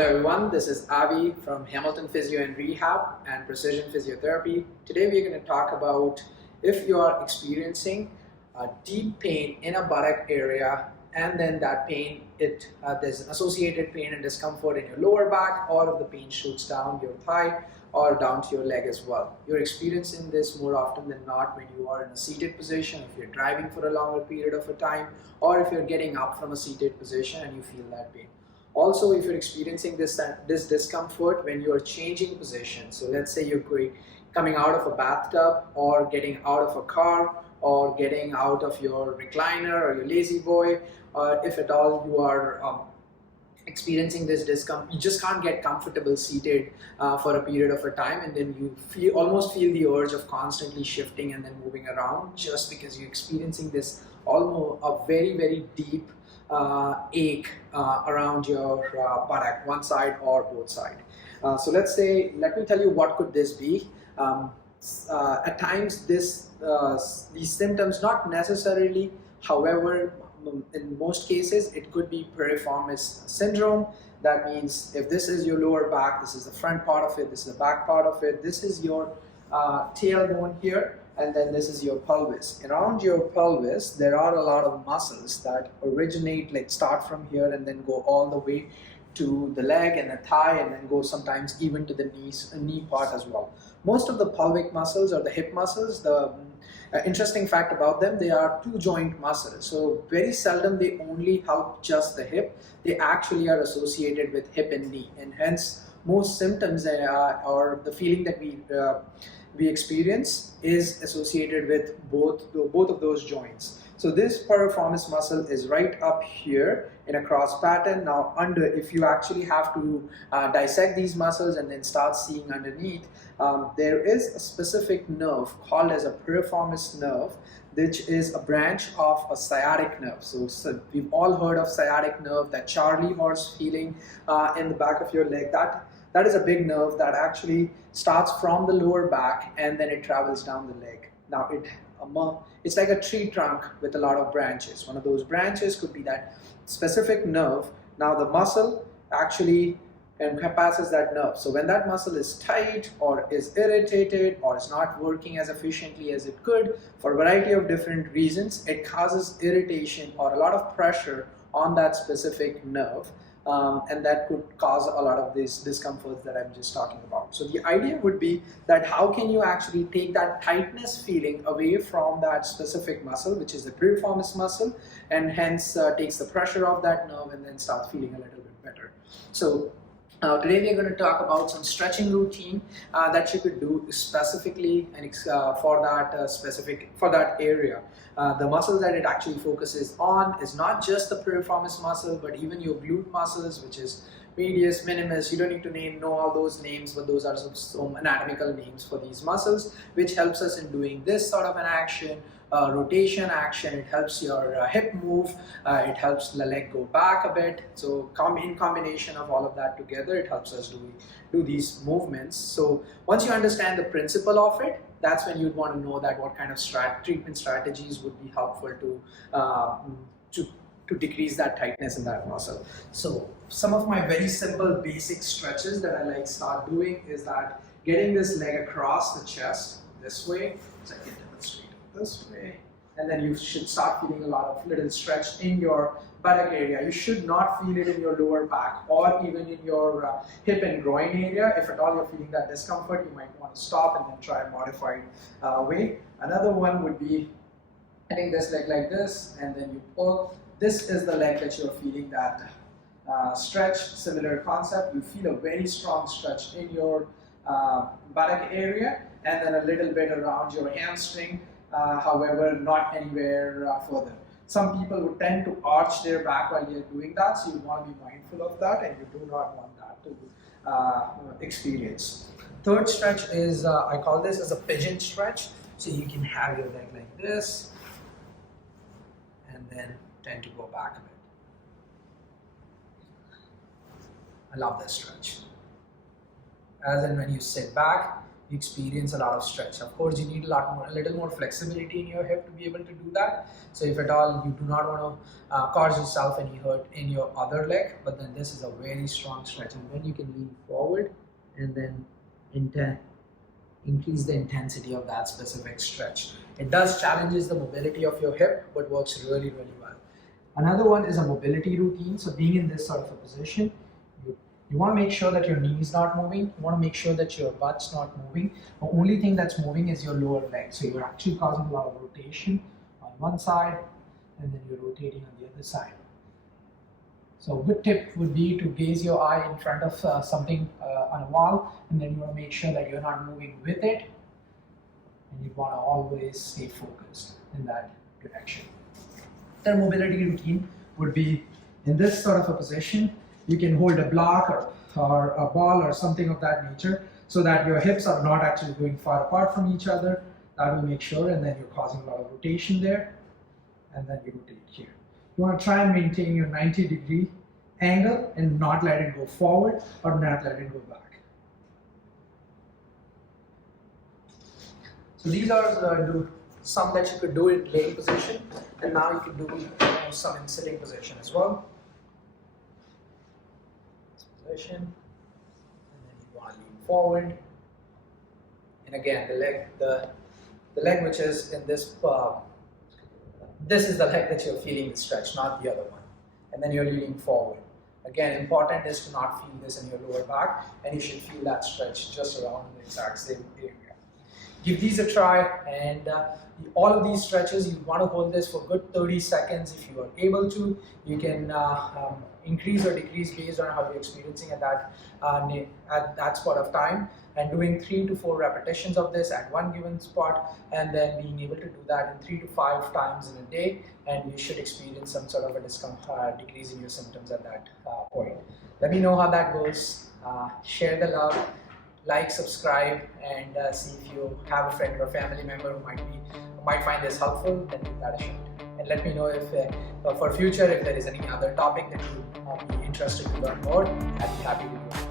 Hello everyone, this is Avi from Hamilton Physio and Rehab and Precision Physiotherapy. Today we're going to talk about if you are experiencing deep pain in a buttock area, and then that pain, there's an associated pain and discomfort in your lower back, or if the pain shoots down your thigh or down to your leg as well. You're experiencing this more often than not when you are in a seated position, if you're driving for a longer period of a time, or if you're getting up from a seated position and you feel that pain. Also, if you're experiencing this discomfort when you're changing position, so let's say you're coming out of a bathtub or getting out of a car or getting out of your recliner or your lazy boy, or if at all you are experiencing this discomfort, you just can't get comfortable seated for a period of a time, and then you almost feel the urge of constantly shifting and then moving around just because you're experiencing this almost a very deep ache around your buttock, one side or both side. So let me tell you what could this be. At times these symptoms, not necessarily, however, in most cases it could be piriformis syndrome. That means if this is your lower back, this is the front part of it, this is the back part of it, this is your tailbone here, and then this is your pelvis. Around your pelvis there are a lot of muscles that originate, like start from here and then go all the way to the leg and the thigh, and then go sometimes even to the knee part as well. Most of the pelvic muscles or the hip muscles, the interesting fact about them, they are two joint muscles. So very seldom they only help just the hip. They actually are associated with hip and knee, and hence most symptoms or the feeling that we experience is associated with both of those joints. So this piriformis muscle is right up here in a cross pattern. Now if you actually have to dissect these muscles and then start seeing underneath, there is a specific nerve called as a piriformis nerve, which is a branch of a sciatic nerve. So we've all heard of sciatic nerve, that Charlie horse feeling in the back of your leg. That is a big nerve that actually starts from the lower back and then it travels down the leg. Now it's like a tree trunk with a lot of branches. One of those branches could be that specific nerve. Now the muscle actually encompasses that nerve. So when that muscle is tight or is irritated or is not working as efficiently as it could, for a variety of different reasons, it causes irritation or a lot of pressure on that specific nerve. And that could cause a lot of these discomforts that I'm just talking about. So the idea would be that how can you actually take that tightness feeling away from that specific muscle, which is the piriformis muscle, and hence takes the pressure off that nerve and then start feeling a little bit better. So today we're going to talk about some stretching routine that you could do specifically and for that area. The muscle that it actually focuses on is not just the piriformis muscle, but even your glute muscles, which is medius, minimus. You don't need to know all those names, but those are some anatomical names for these muscles, which helps us in doing this sort of an action. Rotation action. It helps your hip move, it helps the leg go back a bit. So in combination of all of that together, it helps us do these movements. So once you understand the principle of it, that's when you'd want to know that what kind of treatment strategies would be helpful to decrease that tightness in that muscle. So some of my very simple basic stretches that I like start doing is that getting this leg across the chest this way. So I can demonstrate this way, and then you should start feeling a lot of little stretch in your buttock area. You should not feel it in your lower back or even in your hip and groin area. If at all you're feeling that discomfort, you might want to stop and then try a modified way. Another one would be hitting this leg like this, and then you pull. This is the leg that you're feeling that stretch. Similar concept. You feel a very strong stretch in your buttock area, and then a little bit around your hamstring. However, not anywhere further. Some people would tend to arch their back while they're doing that, so you want to be mindful of that, and you do not want that to experience. Third stretch is, I call this as a pigeon stretch. So you can have your leg like this, and then tend to go back a bit. I love this stretch. As in when you sit back, you experience a lot of stretch. Of course, you need a little more flexibility in your hip to be able to do that. So if at all you do not want to cause yourself any hurt in your other leg, but then this is a very strong stretch, and then you can lean forward and then increase the intensity of that specific stretch. It does challenges the mobility of your hip, but works really, really well. Another one is a mobility routine. So being in this sort of a position, you want to make sure that your knee is not moving. You want to make sure that your butt's not moving. The only thing that's moving is your lower leg. So you're actually causing a lot of rotation on one side, and then you're rotating on the other side. So a good tip would be to gaze your eye in front of something on a wall, and then you want to make sure that you're not moving with it, and you want to always stay focused in that direction. The mobility routine would be in this sort of a position. You can hold a block or a ball or something of that nature so that your hips are not actually going far apart from each other. That will make sure, and then you're causing a lot of rotation there, and then you rotate here. You want to try and maintain your 90-degree angle and not let it go forward or not let it go back. So these are some that you could do in laying position, and now you can do some in sitting position as well. Position, and then you want to lean forward, and again the leg which is in this this is the leg that you're feeling the stretch, not the other one, and then you're leaning forward. Again, important is to not feel this in your lower back, and you should feel that stretch just around the exact same area. Give these a try, and all of these stretches, you want to hold this for good 30 seconds if you are able to. You can increase or decrease based on how you're experiencing at that spot of time, and doing 3 to 4 repetitions of this at one given spot, and then being able to do that in 3 to 5 times in a day, and you should experience some sort of a decrease in your symptoms at that point. Let me know how that goes. Share the love, like, subscribe, and see if you have a friend or family member who might find this helpful, then give that a shot. And let me know if for future, if there is any other topic that you would be interested to learn more, I'd be happy to do it.